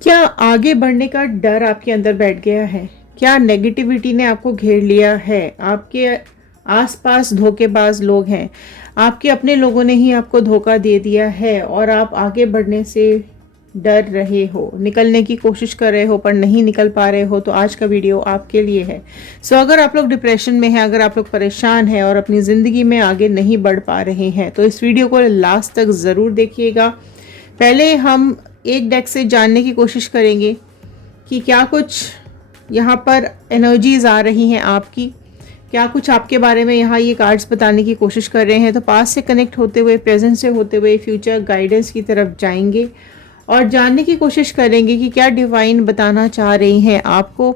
क्या आगे बढ़ने का डर आपके अंदर बैठ गया है? क्या नेगेटिविटी ने आपको घेर लिया है? आपके आसपास धोखेबाज लोग हैं, आपके अपने लोगों ने ही आपको धोखा दे दिया है और आप आगे बढ़ने से डर रहे हो, निकलने की कोशिश कर रहे हो पर नहीं निकल पा रहे हो, तो आज का वीडियो आपके लिए है। अगर आप लोग डिप्रेशन में हैं, अगर आप लोग परेशान हैं और अपनी ज़िंदगी में आगे नहीं बढ़ पा रहे हैं, तो इस वीडियो को लास्ट तक ज़रूर देखिएगा। पहले हम एक डेक से जानने की कोशिश करेंगे कि क्या कुछ यहाँ पर एनर्जीज आ रही हैं आपकी, क्या कुछ आपके बारे में यहाँ ये कार्ड्स बताने की कोशिश कर रहे हैं। तो पास्ट से कनेक्ट होते हुए, प्रेजेंट से होते हुए फ्यूचर गाइडेंस की तरफ जाएंगे और जानने की कोशिश करेंगे कि क्या डिवाइन बताना चाह रही हैं आपको।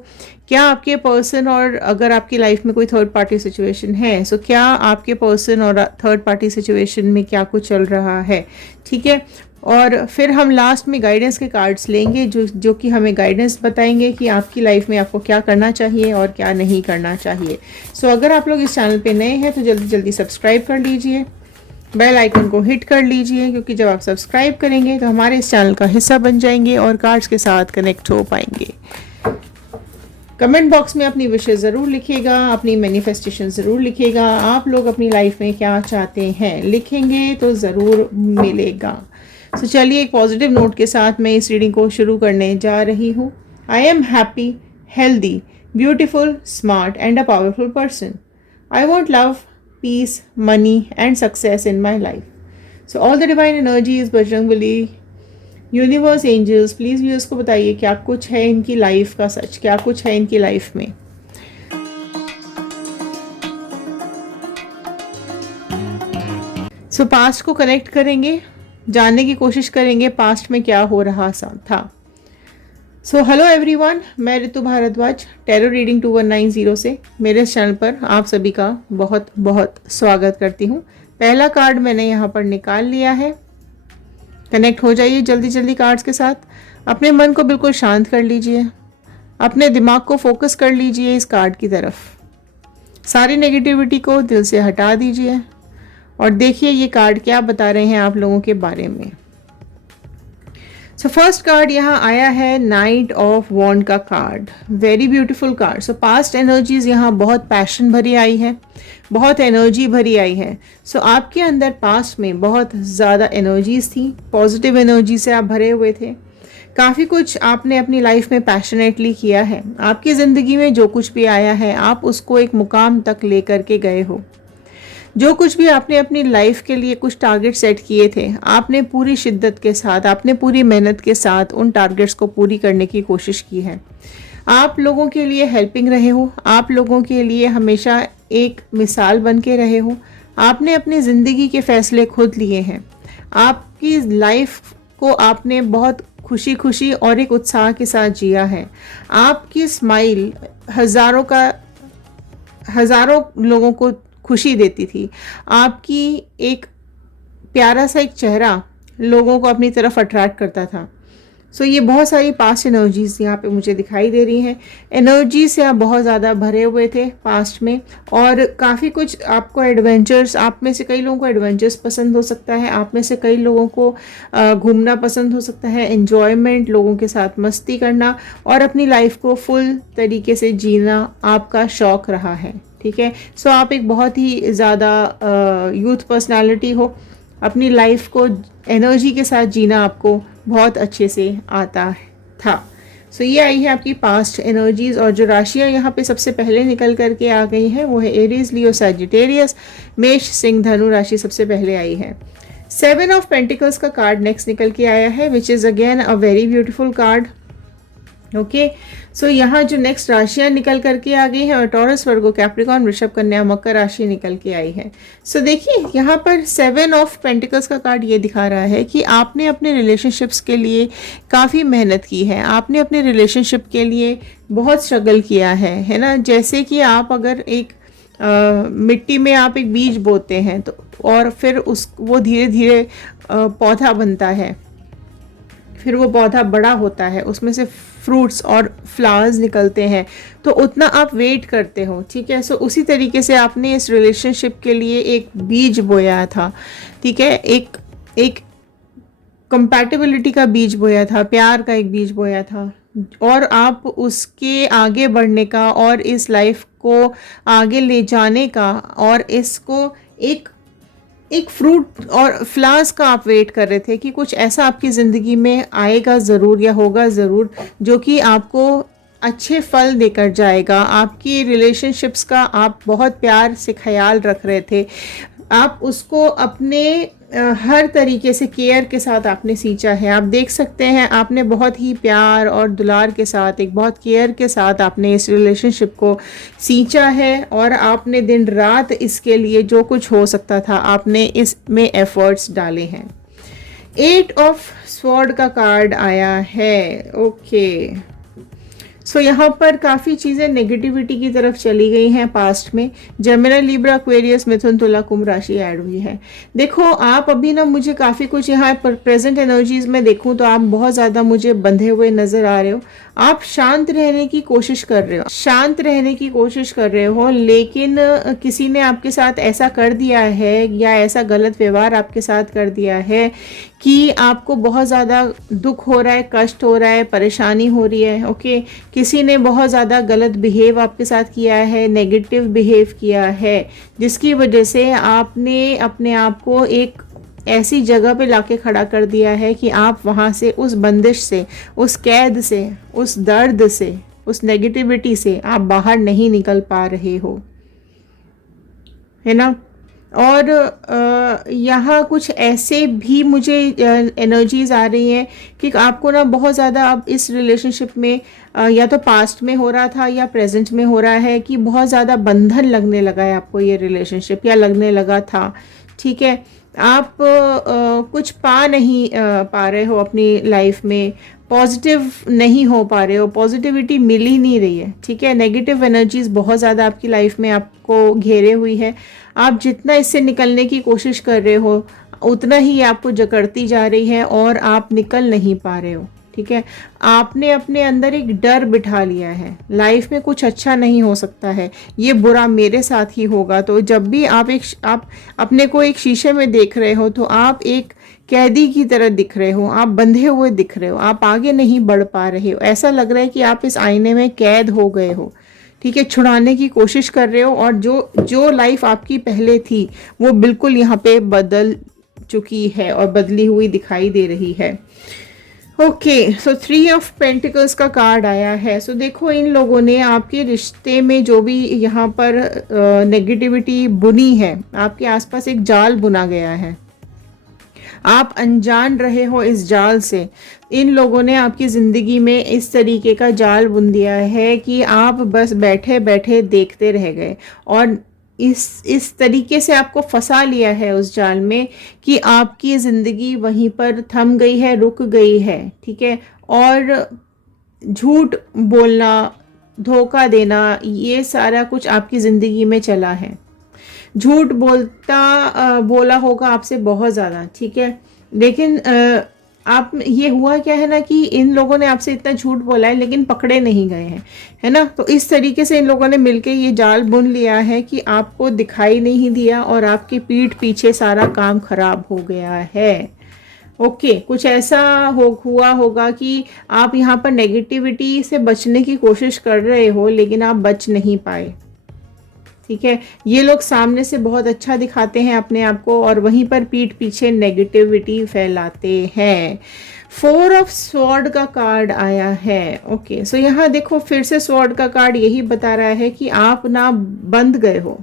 क्या आपके पर्सन, और अगर आपकी लाइफ में कोई थर्ड पार्टी सिचुएशन है, सो क्या आपके पर्सन और थर्ड पार्टी सिचुएशन में क्या कुछ चल रहा है, ठीक है। और फिर हम लास्ट में गाइडेंस के कार्ड्स लेंगे जो कि हमें गाइडेंस बताएंगे कि आपकी लाइफ में आपको क्या करना चाहिए और क्या नहीं करना चाहिए। अगर आप लोग इस चैनल पे नए हैं तो जल्दी जल्दी सब्सक्राइब कर लीजिए, बेल आइकन को हिट कर लीजिए, क्योंकि जब आप सब्सक्राइब करेंगे तो हमारे इस चैनल का हिस्सा बन जाएंगे और कार्ड्स के साथ कनेक्ट हो पाएंगे। कमेंट बॉक्स में अपनी विशेष ज़रूर लिखिएगा, अपनी मैनिफेस्टेशन ज़रूर लिखिएगा। आप लोग अपनी लाइफ में क्या चाहते हैं लिखेंगे तो ज़रूर मिलेगा। चलिए एक पॉजिटिव नोट के साथ मैं इस रीडिंग को शुरू करने जा रही हूँ। I am happy, healthy, beautiful, smart and a powerful person. I want love, peace, money and success in my life. All the divine energies, Bajrangbali, universe, angels, please viewers को बताइए क्या कुछ है इनकी लाइफ का सच, क्या कुछ है इनकी लाइफ में। पास्ट को कनेक्ट करेंगे, जानने की कोशिश करेंगे पास्ट में क्या हो रहा था। हेलो एवरीवन, मैं ऋतु भारद्वाज, टैरो रीडिंग 2190 से मेरे इस चैनल पर आप सभी का बहुत बहुत स्वागत करती हूँ। पहला कार्ड मैंने यहाँ पर निकाल लिया है। कनेक्ट हो जाइए जल्दी जल्दी कार्ड्स के साथ। अपने मन को बिल्कुल शांत कर लीजिए, अपने दिमाग को फोकस कर लीजिए इस कार्ड की तरफ। सारी नेगेटिविटी को दिल से हटा दीजिए और देखिए ये कार्ड क्या बता रहे हैं आप लोगों के बारे में। फर्स्ट कार्ड यहाँ आया है नाइट ऑफ वॉन्ड का card. Very beautiful card. Past energies यहाँ बहुत पैशन भरी आई है, बहुत एनर्जी भरी आई है। आपके अंदर पास्ट में बहुत ज़्यादा एनर्जीज थी, पॉजिटिव एनर्जी से आप भरे हुए थे। काफ़ी कुछ आपने अपनी लाइफ में पैशनेटली किया है। आपकी ज़िंदगी में जो कुछ भी आया है आप उसको एक मुकाम तक लेकर के गए हो। जो कुछ भी आपने अपनी लाइफ के लिए कुछ टारगेट सेट किए थे, आपने पूरी शिद्दत के साथ, आपने पूरी मेहनत के साथ उन टारगेट्स को पूरी करने की कोशिश की है। आप लोगों के लिए हेल्पिंग रहे हो, आप लोगों के लिए हमेशा एक मिसाल बन के रहे हो। आपने अपनी ज़िंदगी के फैसले खुद लिए हैं। आपकी लाइफ को आपने बहुत खुशी खुशी और एक उत्साह के साथ जिया है। आपकी स्माइल हज़ारों लोगों को खुशी देती थी। आपकी एक प्यारा सा एक चेहरा लोगों को अपनी तरफ अट्रैक्ट करता था। ये बहुत सारी पास्ट एनर्जीज यहाँ पे मुझे दिखाई दे रही हैं। एनर्जी से आप बहुत ज़्यादा भरे हुए थे पास्ट में, और काफ़ी कुछ आपको एडवेंचर्स, आप में से कई लोगों को एडवेंचर्स पसंद हो सकता है, आप में से कई लोगों को घूमना पसंद हो सकता है, एन्जॉयमेंट, लोगों के साथ मस्ती करना और अपनी लाइफ को फुल तरीके से जीना आपका शौक़ रहा है, ठीक है। आप एक बहुत ही ज़्यादा यूथ पर्सनालिटी हो। अपनी लाइफ को एनर्जी के साथ जीना आपको बहुत अच्छे से आता था। ये आई है आपकी पास्ट एनर्जीज, और जो राशियाँ यहाँ पे सबसे पहले निकल करके आ गई हैं वो है एरीज, लियो, सैजिटेरियस, मेष, सिंह, धनु राशि सबसे पहले आई है। 7 ऑफ पेंटिकल्स का कार्ड नेक्स्ट निकल के आया है, which is again a very beautiful card. Okay, यहाँ जो नेक्स्ट राशियाँ निकल करके आ गई हैं, और टॉरस, वर्गो, कैप्रिकॉर्न, वृषभ, कन्या, मकर राशि निकल के आई है। देखिए यहाँ पर 7 ऑफ पेंटिकल्स का कार्ड ये दिखा रहा है कि आपने अपने रिलेशनशिप्स के लिए काफ़ी मेहनत की है, आपने अपने रिलेशनशिप के लिए बहुत स्ट्रगल किया है ना। जैसे कि आप अगर एक मिट्टी में आप एक बीज बोते हैं तो, और फिर वो धीरे धीरे पौधा बनता है, फिर वो पौधा बड़ा होता है, उसमें से फ्रूट्स और फ्लावर्स निकलते हैं, तो उतना आप वेट करते हो, ठीक है। उसी तरीके से आपने इस रिलेशनशिप के लिए एक बीज बोया था, ठीक है। एक कंपैटिबिलिटी का बीज बोया था, प्यार का एक बीज बोया था, और आप उसके आगे बढ़ने का और इस लाइफ को आगे ले जाने का और इसको एक एक फ्रूट और फ्लावर्स का आप वेट कर रहे थे कि कुछ ऐसा आपकी ज़िंदगी में आएगा ज़रूर या होगा ज़रूर जो कि आपको अच्छे फल देकर जाएगा। आपकी रिलेशनशिप्स का आप बहुत प्यार से ख्याल रख रहे थे, आप उसको अपने हर तरीके से केयर के साथ आपने सींचा है। आप देख सकते हैं आपने बहुत ही प्यार और दुलार के साथ, एक बहुत केयर के साथ आपने इस रिलेशनशिप को सींचा है और आपने दिन रात इसके लिए जो कुछ हो सकता था आपने इसमें एफर्ट्स डाले हैं। 8 ऑफ स्वॉर्ड का कार्ड आया है। ओके, सो यहाँ पर काफ़ी चीज़ें नेगेटिविटी की तरफ चली गई हैं पास्ट में। जेमिनी, लिब्रा, एक्वेरियस, मिथुन, तुला, कुंभ राशि ऐड हुई है। देखो आप अभी ना, मुझे काफ़ी कुछ यहाँ पर प्रेजेंट एनर्जीज में देखूँ तो आप बहुत ज़्यादा मुझे बंधे हुए नज़र आ रहे हो। आप शांत रहने की कोशिश कर रहे हो, शांत रहने की कोशिश कर रहे हो, लेकिन किसी ने आपके साथ ऐसा कर दिया है या ऐसा गलत व्यवहार आपके साथ कर दिया है कि आपको बहुत ज़्यादा दुख हो रहा है, कष्ट हो रहा है, परेशानी हो रही है। ओके, किसी ने बहुत ज़्यादा गलत बिहेव आपके साथ किया है, नेगेटिव बिहेव किया है, जिसकी वजह से आपने अपने आप को एक ऐसी जगह पे लाके खड़ा कर दिया है कि आप वहाँ से, उस बंदिश से, उस कैद से, उस दर्द से, उस नेगेटिविटी से आप बाहर नहीं निकल पा रहे हो, है ना। और यहाँ कुछ ऐसे भी मुझे एनर्जीज आ रही हैं कि आपको ना बहुत ज़्यादा अब इस रिलेशनशिप में या तो पास्ट में हो रहा था या प्रेजेंट में हो रहा है कि बहुत ज़्यादा बंधन लगने लगा है आपको ये रिलेशनशिप, या लगने लगा था। ठीक है, आप कुछ पा नहीं पा रहे हो अपनी लाइफ में, पॉजिटिव नहीं हो पा रहे हो, पॉजिटिविटी मिल ही नहीं रही है। ठीक है, नेगेटिव एनर्जीज बहुत ज़्यादा आपकी लाइफ में आपको घेरे हुई है। आप जितना इससे निकलने की कोशिश कर रहे हो उतना ही आपको जकड़ती जा रही है और आप निकल नहीं पा रहे हो। ठीक है, आपने अपने अंदर एक डर बिठा लिया है, लाइफ में कुछ अच्छा नहीं हो सकता है, ये बुरा मेरे साथ ही होगा। तो जब भी आप अपने को एक शीशे में देख रहे हो तो आप एक कैदी की तरह दिख रहे हो, आप बंधे हुए दिख रहे हो, आप आगे नहीं बढ़ पा रहे हो। ऐसा लग रहा है कि आप इस आईने में कैद हो गए हो। ठीक है, छुड़ाने की कोशिश कर रहे हो और जो लाइफ आपकी पहले थी वो बिल्कुल यहाँ पे बदल चुकी है और बदली हुई दिखाई दे रही है। ओके, सो 3 ऑफ पेंटिकल्स का कार्ड आया है। सो देखो, इन लोगों ने आपके रिश्ते में जो भी यहाँ पर नेगेटिविटी बुनी है, आपके आसपास एक जाल बुना गया है, आप अनजान रहे हो इस जाल से। इन लोगों ने आपकी ज़िंदगी में इस तरीके का जाल बुन दिया है कि आप बस बैठे बैठे देखते रह गए और इस तरीके से आपको फंसा लिया है उस जाल में कि आपकी ज़िंदगी वहीं पर थम गई है, रुक गई है। ठीक है, और झूठ बोलना, धोखा देना, ये सारा कुछ आपकी ज़िंदगी में चला है। झूठ बोला होगा आपसे बहुत ज़्यादा। ठीक है, लेकिन आप, ये हुआ क्या है ना कि इन लोगों ने आपसे इतना झूठ बोला है लेकिन पकड़े नहीं गए हैं, है ना। तो इस तरीके से इन लोगों ने मिलके ये जाल बुन लिया है कि आपको दिखाई नहीं दिया और आपकी पीठ पीछे सारा काम खराब हो गया है। ओके, कुछ ऐसा हुआ होगा कि आप यहाँ पर नेगेटिविटी से बचने की कोशिश कर रहे हो लेकिन आप बच नहीं पाए। ठीक है, ये लोग सामने से बहुत अच्छा दिखाते हैं अपने आप को और वहीं पर पीठ पीछे नेगेटिविटी फैलाते हैं। 4 ऑफ स्वॉर्ड का कार्ड आया है। ओके, सो यहाँ देखो, फिर से स्वॉर्ड का कार्ड यही बता रहा है कि आप ना बंध गए हो।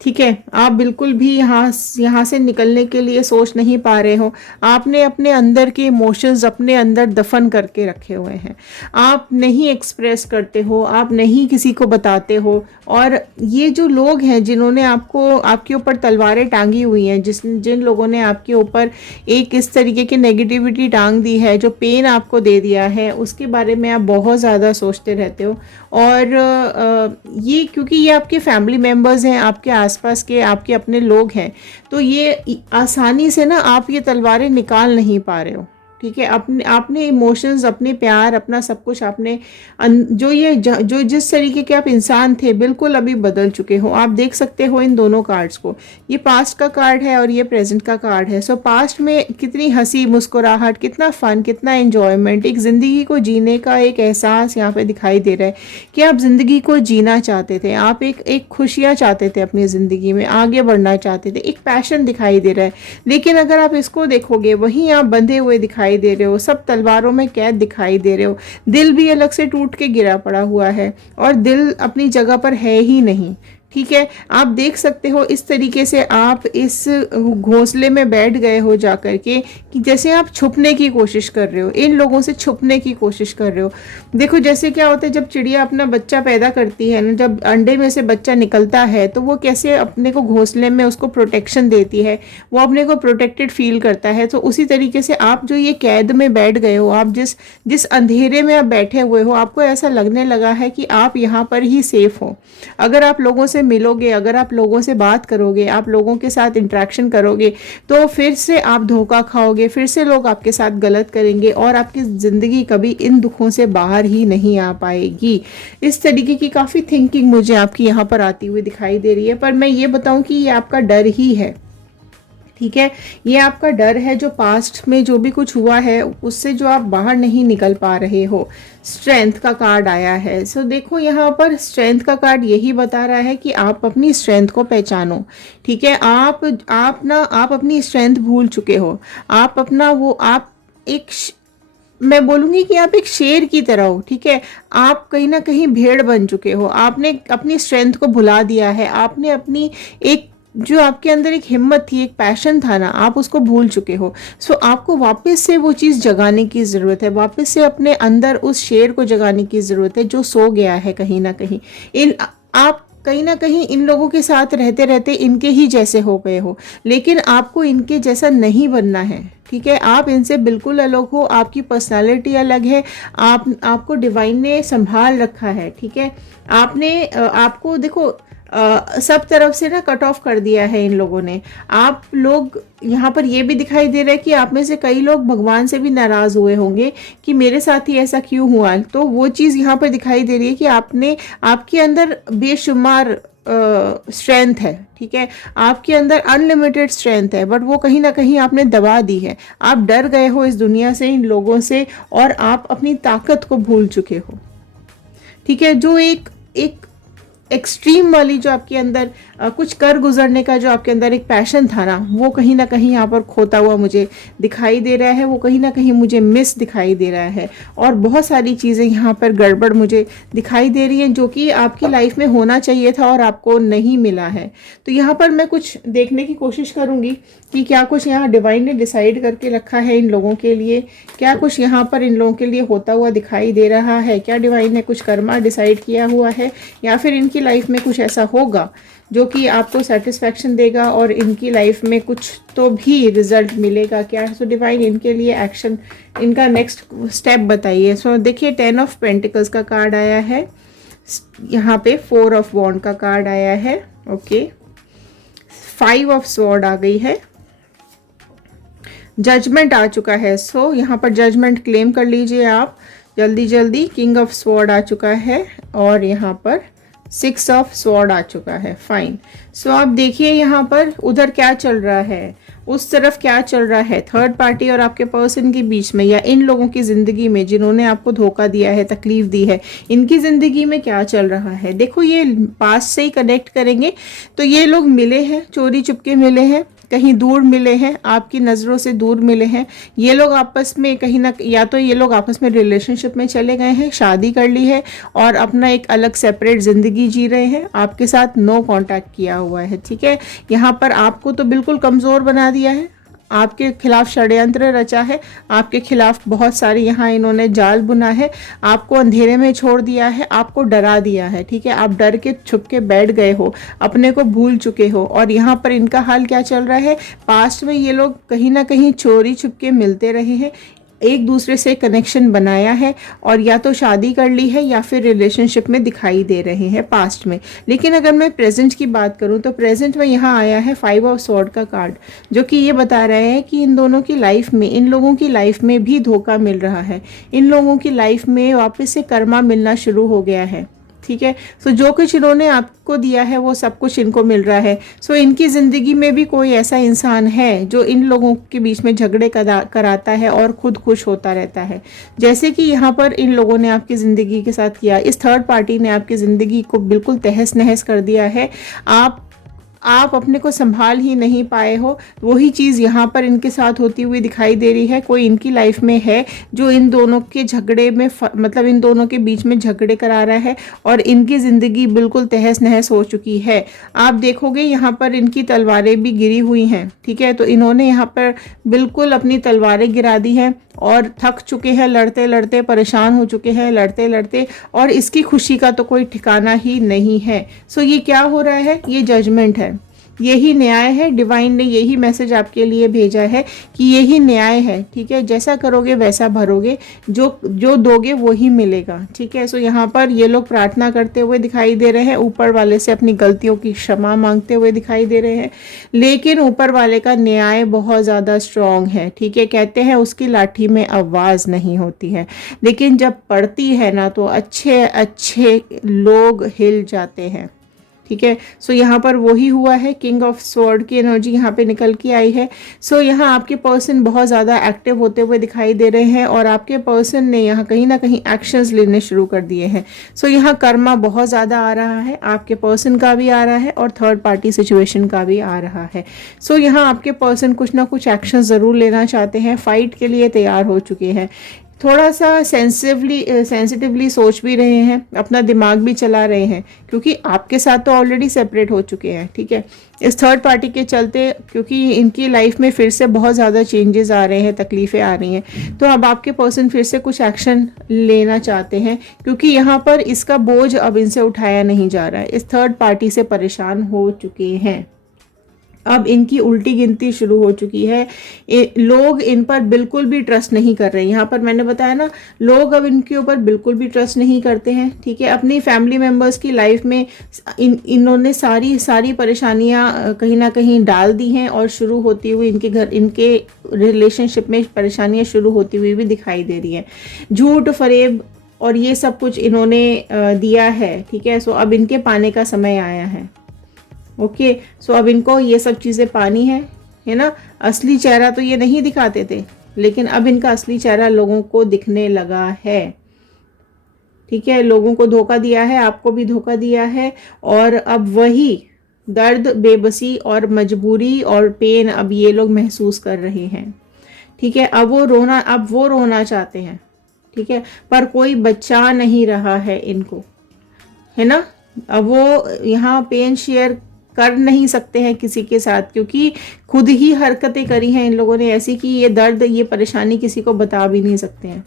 ठीक है, आप बिल्कुल भी यहाँ से निकलने के लिए सोच नहीं पा रहे हो। आपने अपने अंदर के इमोशंस अपने अंदर दफन करके रखे हुए हैं, आप नहीं एक्सप्रेस करते हो, आप नहीं किसी को बताते हो। और ये जो लोग हैं जिन्होंने आपके ऊपर तलवारें टांगी हुई हैं, जिन लोगों ने आपके ऊपर एक इस तरीके की नेगेटिविटी टांग दी है, जो पेन आपको दे दिया है, उसके बारे में आप बहुत ज़्यादा सोचते रहते हो। और ये क्योंकि ये आपके फैमिली मेम्बर्स हैं, आपके आसपास के आपके अपने लोग हैं, तो ये आसानी से ना आप ये तलवारें निकाल नहीं पा रहे हो। ठीक है। अपने आपने इमोशंस, अपने प्यार, अपना सब कुछ आपने जो जिस तरीके के आप इंसान थे बिल्कुल अभी बदल चुके हो। आप देख सकते हो इन दोनों कार्ड्स को, ये पास्ट का कार्ड है और ये प्रेजेंट का कार्ड है। सो पास्ट में कितनी हंसी मुस्कुराहट, कितना फन, कितना एंजॉयमेंट, एक ज़िंदगी को जीने का एक एहसास यहाँ पे दिखाई दे रहा है कि आप ज़िंदगी को जीना चाहते थे, आप एक खुशियाँ चाहते थे अपनी ज़िंदगी में, आगे बढ़ना चाहते थे, एक पैशन दिखाई दे रहा है। लेकिन अगर आप इसको देखोगे, वहीं आप बंधे हुए दिखाई दे रहे हो, सब तलवारों में कैद दिखाई दे रहे हो, दिल भी अलग से टूट के गिरा पड़ा हुआ है और दिल अपनी जगह पर है ही नहीं, ठीक है। आप देख सकते हो इस तरीके से आप इस घोंसले में बैठ गए हो जाकर के, कि जैसे आप छुपने की कोशिश कर रहे हो, इन लोगों से छुपने की कोशिश कर रहे हो। देखो जैसे क्या होता है जब चिड़िया अपना बच्चा पैदा करती है ना, जब अंडे में से बच्चा निकलता है तो वो कैसे अपने को घोंसले में उसको प्रोटेक्शन देती है, वो अपने को प्रोटेक्टेड फील करता है। तो उसी तरीके से आप जो ये कैद में बैठ गए हो, आप जिस अंधेरे में आप बैठे हुए हो, आपको ऐसा लगने लगा है कि आप यहाँ पर ही सेफ हो। अगर आप लोगों से मिलोगे, अगर आप लोगों से बात करोगे, आप लोगों के साथ इंटरेक्शन करोगे, तो फिर से आप धोखा खाओगे, फिर से लोग आपके साथ गलत करेंगे और आपकी ज़िंदगी कभी इन दुखों से बाहर ही नहीं आ पाएगी। इस तरीके की काफ़ी थिंकिंग मुझे आपकी यहाँ पर आती हुई दिखाई दे रही है। पर मैं ये बताऊँ कि ये आपका डर ही है, ठीक है। ये आपका डर है, जो पास्ट में जो भी कुछ हुआ है उससे जो आप बाहर नहीं निकल पा रहे हो। स्ट्रेंथ का कार्ड आया है। सो देखो यहाँ पर स्ट्रेंथ का कार्ड यही बता रहा है कि आप अपनी स्ट्रेंथ को पहचानो, ठीक है। आप अपनी स्ट्रेंथ भूल चुके हो। आप अपना वो आप एक मैं बोलूँगी कि आप एक शेर की तरह हो, ठीक है। आप कहीं ना कहीं भेड़ बन चुके हो। आपने अपनी स्ट्रेंथ को भुला दिया है। आपने अपनी एक जो आपके अंदर एक हिम्मत थी, एक पैशन था ना, आप उसको भूल चुके हो। सो आपको वापस से वो चीज़ जगाने की ज़रूरत है, वापस से अपने अंदर उस शेर को जगाने की ज़रूरत है जो सो गया है कहीं ना कहीं। आप कहीं ना कहीं इन लोगों के साथ रहते रहते इनके ही जैसे हो गए हो, लेकिन आपको इनके जैसा नहीं बनना है, ठीक है। आप इनसे बिल्कुल अलग हो, आपकी पर्सनालिटी अलग है, आपको डिवाइन ने संभाल रखा है, ठीक है। आपको देखो सब तरफ से ना कट ऑफ कर दिया है इन लोगों ने। आप लोग यहाँ पर ये भी दिखाई दे रहा है कि आप में से कई लोग भगवान से भी नाराज हुए होंगे कि मेरे साथ ही ऐसा क्यों हुआ। तो वो चीज़ यहाँ पर दिखाई दे रही है कि आपके अंदर बेशुमार स्ट्रेंथ है, ठीक है। आपके अंदर अनलिमिटेड स्ट्रेंथ है, बट वो कहीं ना कहीं आपने दबा दी है। आप डर गए हो इस दुनिया से, इन लोगों से, और आप अपनी ताकत को भूल चुके हो, ठीक है। जो एक एक्सट्रीम वाली जो आपके अंदर कुछ कर गुजरने का जो आपके अंदर एक पैशन था ना, वो कहीं ना कहीं यहाँ पर खोता हुआ मुझे दिखाई दे रहा है। वो कहीं ना कहीं मुझे मिस दिखाई दे रहा है और बहुत सारी चीज़ें यहाँ पर गड़बड़ मुझे दिखाई दे रही हैं जो कि आपकी लाइफ में होना चाहिए था और आपको नहीं मिला है। तो यहाँ पर मैं कुछ देखने की कोशिश करूँगी कि क्या कुछ यहाँ डिवाइन ने डिसाइड करके रखा है इन लोगों के लिए, क्या कुछ यहाँ पर इन लोगों के लिए होता हुआ दिखाई दे रहा है। क्या डिवाइन ने कुछ कर्मा डिसाइड किया हुआ है, या फिर इनकी लाइफ में कुछ ऐसा होगा जो कि आपको सेटिस्फैक्शन देगा और इनकी लाइफ में कुछ तो भी रिजल्ट मिलेगा क्या। सो डिवाइन इनके लिए एक्शन, इनका नेक्स्ट स्टेप बताइए। सो देखिए 10 ऑफ पेंटिकल्स का कार्ड आया है, यहाँ पे 4 ऑफ वॉन्ड का कार्ड आया है, ओके। 5 ऑफ स्वॉर्ड आ गई है, जजमेंट आ चुका है। सो यहाँ पर जजमेंट क्लेम कर लीजिए आप जल्दी जल्दी। किंग ऑफ स्वॉर्ड आ चुका है और यहाँ पर 6 ऑफ स्वॉर्ड आ चुका है, फाइन। सो आप देखिए यहाँ पर उधर क्या चल रहा है, उस तरफ क्या चल रहा है, थर्ड पार्टी और आपके पर्सन के बीच में, या इन लोगों की ज़िंदगी में जिन्होंने आपको धोखा दिया है, तकलीफ दी है, इनकी ज़िंदगी में क्या चल रहा है। देखो ये पास्ट से ही कनेक्ट करेंगे तो ये लोग मिले हैं, चोरी चुपके मिले हैं, कहीं दूर मिले हैं, आपकी नज़रों से दूर मिले हैं। ये लोग आपस में कहीं ना, या तो ये लोग आपस में रिलेशनशिप में चले गए हैं, शादी कर ली है और अपना एक अलग सेपरेट ज़िंदगी जी रहे हैं, आपके साथ नो कांटेक्ट किया हुआ है, ठीक है। यहाँ पर आपको तो बिल्कुल कमज़ोर बना दिया है, आपके खिलाफ षड्यंत्र रचा है, आपके खिलाफ बहुत सारी यहाँ इन्होंने जाल बुना है, आपको अंधेरे में छोड़ दिया है, आपको डरा दिया है, ठीक है। आप डर के छुप के बैठ गए हो, अपने को भूल चुके हो। और यहाँ पर इनका हाल क्या चल रहा है, पास्ट में ये लोग कहीं ना कहीं चोरी छुप के मिलते रहे हैं, एक दूसरे से कनेक्शन बनाया है और या तो शादी कर ली है या फिर रिलेशनशिप में दिखाई दे रहे हैं पास्ट में। लेकिन अगर मैं प्रेजेंट की बात करूं तो प्रेजेंट में यहाँ आया है 5 ऑफ स्वॉर्ड का कार्ड, जो कि ये बता रहा है कि इन दोनों की लाइफ में, इन लोगों की लाइफ में भी धोखा मिल रहा है। इन लोगों की लाइफ में वापस से कर्मा मिलना शुरू हो गया है। ठीक है, सो जो कुछ इन्होंने आपको दिया है वो सब कुछ इनको मिल रहा है। सो इनकी ज़िंदगी में भी कोई ऐसा इंसान है जो इन लोगों के बीच में झगड़े कराता है और खुद खुश होता रहता है, जैसे कि यहाँ पर इन लोगों ने आपकी ज़िंदगी के साथ किया। इस थर्ड पार्टी ने आपकी ज़िंदगी को बिल्कुल तहस नहस कर दिया है। आप अपने को संभाल ही नहीं पाए हो। वही चीज़ यहाँ पर इनके साथ होती हुई दिखाई दे रही है। कोई इनकी लाइफ में है जो इन दोनों के झगड़े में मतलब इन दोनों के बीच में झगड़े करा रहा है और इनकी ज़िंदगी बिल्कुल तहस नहस हो चुकी है। आप देखोगे यहाँ पर इनकी तलवारें भी गिरी हुई हैं। ठीक है, तो इन्होंने यहाँ पर बिल्कुल अपनी तलवारें गिरा दी हैं और थक चुके हैं, लड़ते लड़ते परेशान हो चुके हैं, लड़ते लड़ते, और इसकी खुशी का तो कोई ठिकाना ही नहीं है। सो ये क्या हो रहा है, ये जजमेंट है, यही न्याय है। डिवाइन ने यही मैसेज आपके लिए भेजा है कि यही न्याय है। ठीक है, जैसा करोगे वैसा भरोगे, जो दोगे वो ही मिलेगा। ठीक है, सो यहाँ पर ये लोग प्रार्थना करते हुए दिखाई दे रहे हैं, ऊपर वाले से अपनी गलतियों की क्षमा मांगते हुए दिखाई दे रहे हैं। लेकिन ऊपर वाले का न्याय बहुत ज़्यादा स्ट्रॉन्ग है। ठीक है, कहते हैं उसकी लाठी में आवाज़ नहीं होती है, लेकिन जब पड़ती है ना तो अच्छे अच्छे लोग हिल जाते हैं। ठीक है, सो यहाँ पर वही हुआ है। किंग ऑफ स्वॉर्ड की एनर्जी यहाँ पे निकल के आई है। सो यहाँ आपके पर्सन बहुत ज़्यादा एक्टिव होते हुए दिखाई दे रहे हैं और आपके पर्सन ने यहाँ कहीं ना कहीं एक्शंस लेने शुरू कर दिए हैं। सो यहाँ कर्मा बहुत ज़्यादा आ रहा है, आपके पर्सन का भी आ रहा है और थर्ड पार्टी सिचुएशन का भी आ रहा है। सो यहाँ आपके पर्सन कुछ ना कुछ एक्शन ज़रूर लेना चाहते हैं, फाइट के लिए तैयार हो चुके हैं। थोड़ा सा सेंसिटिवली सोच भी रहे हैं, अपना दिमाग भी चला रहे हैं, क्योंकि आपके साथ तो ऑलरेडी सेपरेट हो चुके हैं। ठीक है, इस थर्ड पार्टी के चलते, क्योंकि इनकी लाइफ में फिर से बहुत ज़्यादा चेंजेस आ रहे हैं, तकलीफ़ें आ रही हैं, तो अब आपके पर्सन फिर से कुछ एक्शन लेना चाहते हैं, क्योंकि यहाँ पर इसका बोझ अब इनसे उठाया नहीं जा रहा है। इस थर्ड पार्टी से परेशान हो चुके हैं, अब इनकी उल्टी गिनती शुरू हो चुकी है। लोग इन पर बिल्कुल भी ट्रस्ट नहीं कर रहे हैं। यहाँ पर मैंने बताया ना, लोग अब इनके ऊपर बिल्कुल भी ट्रस्ट नहीं करते हैं। ठीक है, अपनी फैमिली मेम्बर्स की लाइफ में इन्होंने सारी परेशानियाँ कहीं ना कहीं डाल दी हैं और शुरू होती हुई इनके रिलेशनशिप में परेशानियाँ शुरू होती हुई भी दिखाई दे रही हैं। झूठ फरेब और ये सब कुछ इन्होंने दिया है। ठीक है, सो अब इनके पाने का समय आया है। ओके, सो अब इनको ये सब चीज़ें पानी है ना। असली चेहरा तो ये नहीं दिखाते थे, लेकिन अब इनका असली चेहरा लोगों को दिखने लगा है। ठीक है, लोगों को धोखा दिया है, आपको भी धोखा दिया है, और अब वही दर्द, बेबसी और मजबूरी और पेन अब ये लोग महसूस कर रहे हैं। ठीक है, अब वो रोना चाहते हैं। ठीक है, पर कोई बचा नहीं रहा है इनको, है ना। अब वो यहाँ पेन शेयर कर नहीं सकते हैं किसी के साथ, क्योंकि खुद ही हरकतें करी हैं इन लोगों ने ऐसी कि ये दर्द, ये परेशानी किसी को बता भी नहीं सकते हैं।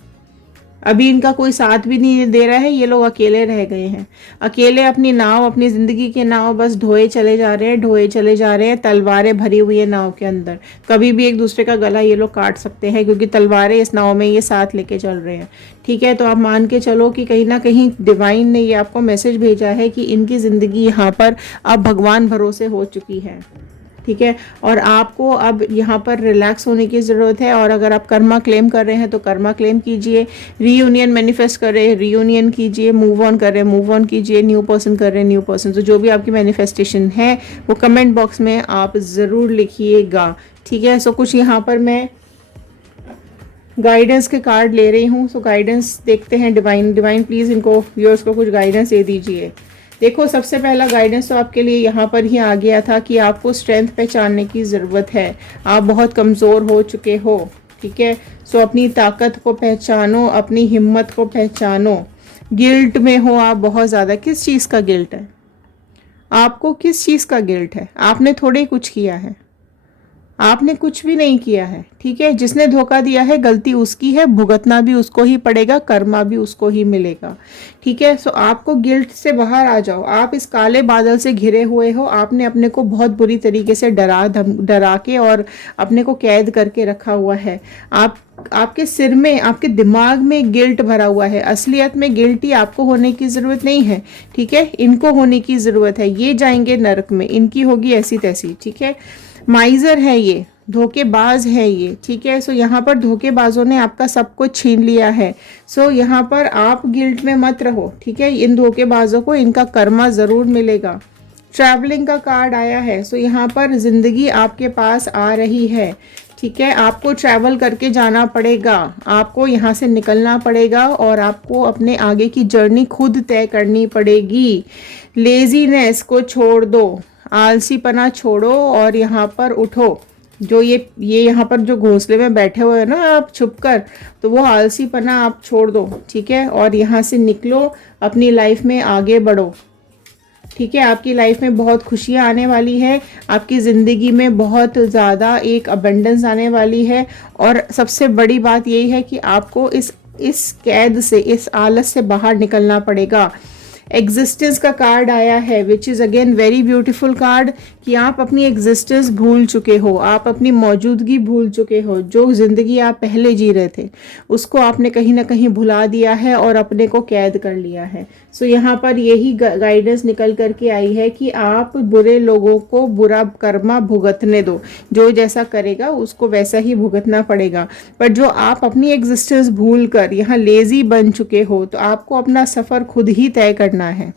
अभी इनका कोई साथ भी नहीं दे रहा है, ये लोग अकेले रह गए हैं। अकेले अपनी नाव, अपनी ज़िंदगी के नाव बस ढोए चले जा रहे हैं, तलवारें भरी हुई है नाव के अंदर। कभी भी एक दूसरे का गला ये लोग काट सकते हैं, क्योंकि तलवारें इस नाव में ये साथ लेके चल रहे हैं। ठीक है, तो आप मान के चलो कि कहीं ना कहीं डिवाइन ने ये आपको मैसेज भेजा है कि इनकी ज़िंदगी यहाँ पर अब भगवान भरोसे हो चुकी है। ठीक है, और आपको अब यहाँ पर रिलैक्स होने की ज़रूरत है। और अगर आप कर्मा क्लेम कर रहे हैं तो कर्मा क्लेम कीजिए, रीयूनियन मैनिफेस्ट कर रहे हैं रीयूनियन कीजिए, मूव ऑन कर रहे हैं मूव ऑन कीजिए, न्यू पर्सन कर रहे हैं न्यू पर्सन। तो जो भी आपकी मैनिफेस्टेशन है वो कमेंट बॉक्स में आप ज़रूर लिखिएगा। ठीक है, सो कुछ यहाँ पर मैं गाइडेंस के कार्ड ले रही हूँ। सो गाइडेंस देखते हैं। डिवाइन प्लीज़ इनको व्यूअर्स को कुछ गाइडेंस दे दीजिए। देखो, सबसे पहला गाइडेंस तो आपके लिए यहाँ पर ही आ गया था कि आपको स्ट्रेंथ पहचानने की ज़रूरत है। आप बहुत कमज़ोर हो चुके हो। ठीक है, सो अपनी ताकत को पहचानो, अपनी हिम्मत को पहचानो। गिल्ट में हो आप बहुत ज़्यादा। किस चीज़ का गिल्ट है आपको? किस चीज़ का गिल्ट है? आपने थोड़े कुछ किया है। आपने कुछ भी नहीं किया है, ठीक है। जिसने धोखा दिया है गलती उसकी है, भुगतना भी उसको ही पड़ेगा, कर्मा भी उसको ही मिलेगा, ठीक है। सो आपको गिल्ट से बाहर आ जाओ। आप इस काले बादल से घिरे हुए हो, आपने अपने को बहुत बुरी तरीके से डरा के और अपने को कैद करके रखा हुआ है। आपके सिर में, आपके दिमाग में गिल्ट भरा हुआ है। असलियत में गिल्टी आपको होने की ज़रूरत नहीं है, ठीक है। इनको होने की ज़रूरत है, ये जाएंगे नरक में, इनकी होगी ऐसी तैसी, ठीक है। माइजर है ये, धोखेबाज है ये, ठीक है। सो यहाँ पर धोखेबाजों ने आपका सब कुछ छीन लिया है। सो यहाँ पर आप गिल्ट में मत रहो, ठीक है। इन धोखेबाजों को इनका कर्मा ज़रूर मिलेगा। ट्रैवलिंग का कार्ड आया है। सो यहाँ पर ज़िंदगी आपके पास आ रही है, ठीक है। आपको ट्रैवल करके जाना पड़ेगा, आपको यहाँ से निकलना पड़ेगा और आपको अपने आगे की जर्नी खुद तय करनी पड़ेगी। लेजीनेस को छोड़ दो, आलसीपना छोड़ो और यहाँ पर उठो। जो ये यहाँ पर जो घोंसले में बैठे हुए हैं ना आप छुप कर, तो वो आलसीपना आप छोड़ दो, ठीक है। और यहाँ से निकलो, अपनी लाइफ में आगे बढ़ो, ठीक है। आपकी लाइफ में बहुत खुशियाँ आने वाली है, आपकी ज़िंदगी में बहुत ज़्यादा एक अबंडेंस आने वाली है। और सबसे बड़ी बात यही है कि आपको इस कैद से, इस आलस से बाहर निकलना पड़ेगा। एग्जिस्टेंस का कार्ड आया है, which is again very beautiful card, कि आप अपनी एग्जिस्टेंस भूल चुके हो, आप अपनी मौजूदगी भूल चुके हो। जो ज़िंदगी आप पहले जी रहे थे उसको आपने कहीं ना कहीं भुला दिया है और अपने को कैद कर लिया है। सो यहाँ पर यही गाइडेंस निकल करके आई है कि आप बुरे लोगों को बुरा कर्मा भुगतने दो, जो जैसा करेगा उसको वैसा ही भुगतना पड़ेगा। पर जो आप अपनी एग्जिस्टेंस भूल कर यहाँ लेजी बन चुके हो, तो आपको अपना सफ़र खुद ही तय करना है।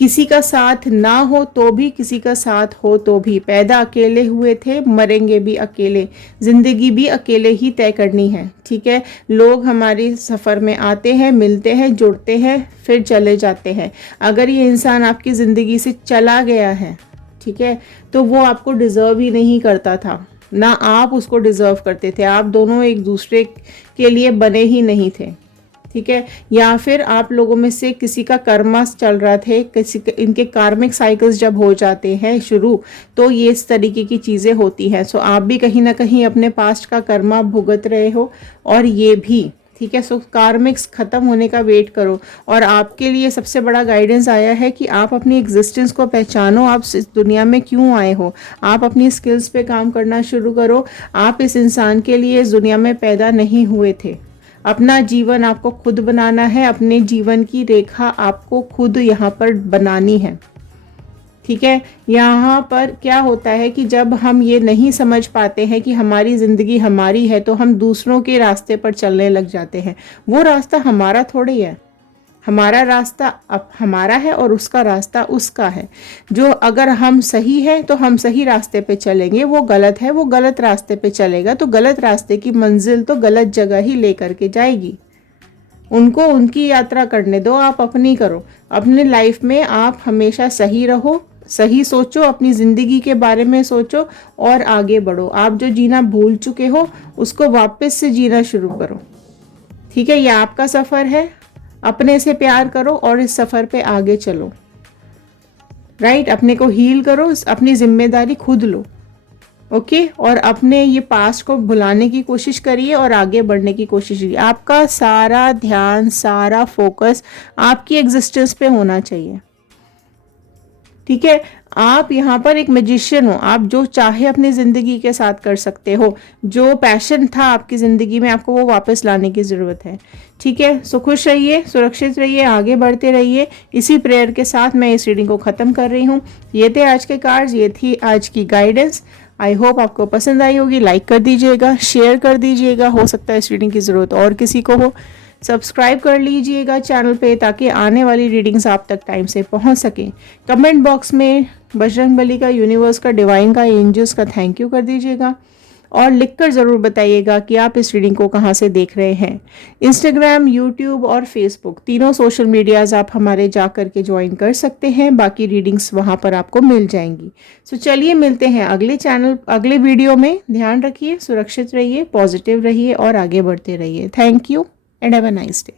किसी का साथ ना हो तो भी, किसी का साथ हो तो भी, पैदा अकेले हुए थे, मरेंगे भी अकेले, ज़िंदगी भी अकेले ही तय करनी है, ठीक है। लोग हमारे सफ़र में आते हैं, मिलते हैं, जुड़ते हैं, फिर चले जाते हैं। अगर ये इंसान आपकी ज़िंदगी से चला गया है, ठीक है, तो वो आपको डिज़र्व ही नहीं करता था, ना आप उसको डिज़र्व करते थे। आप दोनों एक दूसरे के लिए बने ही नहीं थे, ठीक है। या फिर आप लोगों में से किसी का कर्मा चल रहा थे, किसी इनके कार्मिक साइकिल्स जब हो जाते हैं शुरू, तो ये इस तरीके की चीज़ें होती हैं। सो आप भी कहीं ना कहीं अपने पास्ट का कर्मा भुगत रहे हो और ये भी, ठीक है। सो कार्मिक्स ख़त्म होने का वेट करो। और आपके लिए सबसे बड़ा गाइडेंस आया है कि आप अपनी एग्जिस्टेंस को पहचानो, आप इस दुनिया में क्यों आए हो। आप अपनी स्किल्स पे काम करना शुरू करो। आप इस इंसान के लिए इस दुनिया में पैदा नहीं हुए थे। अपना जीवन आपको खुद बनाना है, अपने जीवन की रेखा आपको खुद यहाँ पर बनानी है, ठीक है। यहाँ पर क्या होता है कि जब हम ये नहीं समझ पाते हैं कि हमारी ज़िंदगी हमारी है, तो हम दूसरों के रास्ते पर चलने लग जाते हैं। वो रास्ता हमारा थोड़ी है, हमारा रास्ता अब हमारा है और उसका रास्ता उसका है। जो अगर हम सही हैं तो हम सही रास्ते पे चलेंगे, वो गलत है वो गलत रास्ते पे चलेगा, तो गलत रास्ते की मंजिल तो गलत जगह ही ले करके जाएगी। उनको उनकी यात्रा करने दो, आप अपनी करो। अपने लाइफ में आप हमेशा सही रहो, सही सोचो, अपनी ज़िंदगी के बारे में सोचो और आगे बढ़ो। आप जो जीना भूल चुके हो उसको वापस से जीना शुरू करो, ठीक है। ये आपका सफ़र है, अपने से प्यार करो और इस सफ़र पे आगे चलो, राइट। अपने को हील करो, अपनी जिम्मेदारी खुद लो, ओके। और अपने ये पास्ट को भुलाने की कोशिश करिए और आगे बढ़ने की कोशिश करिए। आपका सारा ध्यान, सारा फोकस आपकी एग्जिस्टेंस पे होना चाहिए, ठीक है। आप यहाँ पर एक मैजिशियन हो, आप जो चाहे अपनी ज़िंदगी के साथ कर सकते हो। जो पैशन था आपकी ज़िंदगी में, आपको वो वापस लाने की ज़रूरत है, ठीक है। सो खुश रहिए, सुरक्षित रहिए, आगे बढ़ते रहिए। इसी प्रेयर के साथ मैं इस रीडिंग को ख़त्म कर रही हूँ। ये थे आज के कार्ड्स, ये थी आज की गाइडेंस। आई होप आपको पसंद आई होगी। लाइक कर दीजिएगा, शेयर कर दीजिएगा, हो सकता है इस रीडिंग की ज़रूरत और किसी को हो। सब्सक्राइब कर लीजिएगा चैनल पे, ताकि आने वाली रीडिंग्स आप तक टाइम से पहुंच सकें। कमेंट बॉक्स में बजरंगबली का, यूनिवर्स का, डिवाइन का, एंजल्स का थैंक यू कर दीजिएगा और लिखकर ज़रूर बताइएगा कि आप इस रीडिंग को कहाँ से देख रहे हैं। इंस्टाग्राम, यूट्यूब और फेसबुक तीनों सोशल मीडियाज़ आप हमारे जा करके ज्वाइन कर सकते हैं। बाकी रीडिंग्स वहाँ पर आपको मिल जाएंगी। सो चलिए मिलते हैं अगले वीडियो में। ध्यान रखिए, सुरक्षित रहिए, पॉजिटिव रहिए और आगे बढ़ते रहिए। Thank you and have a nice day.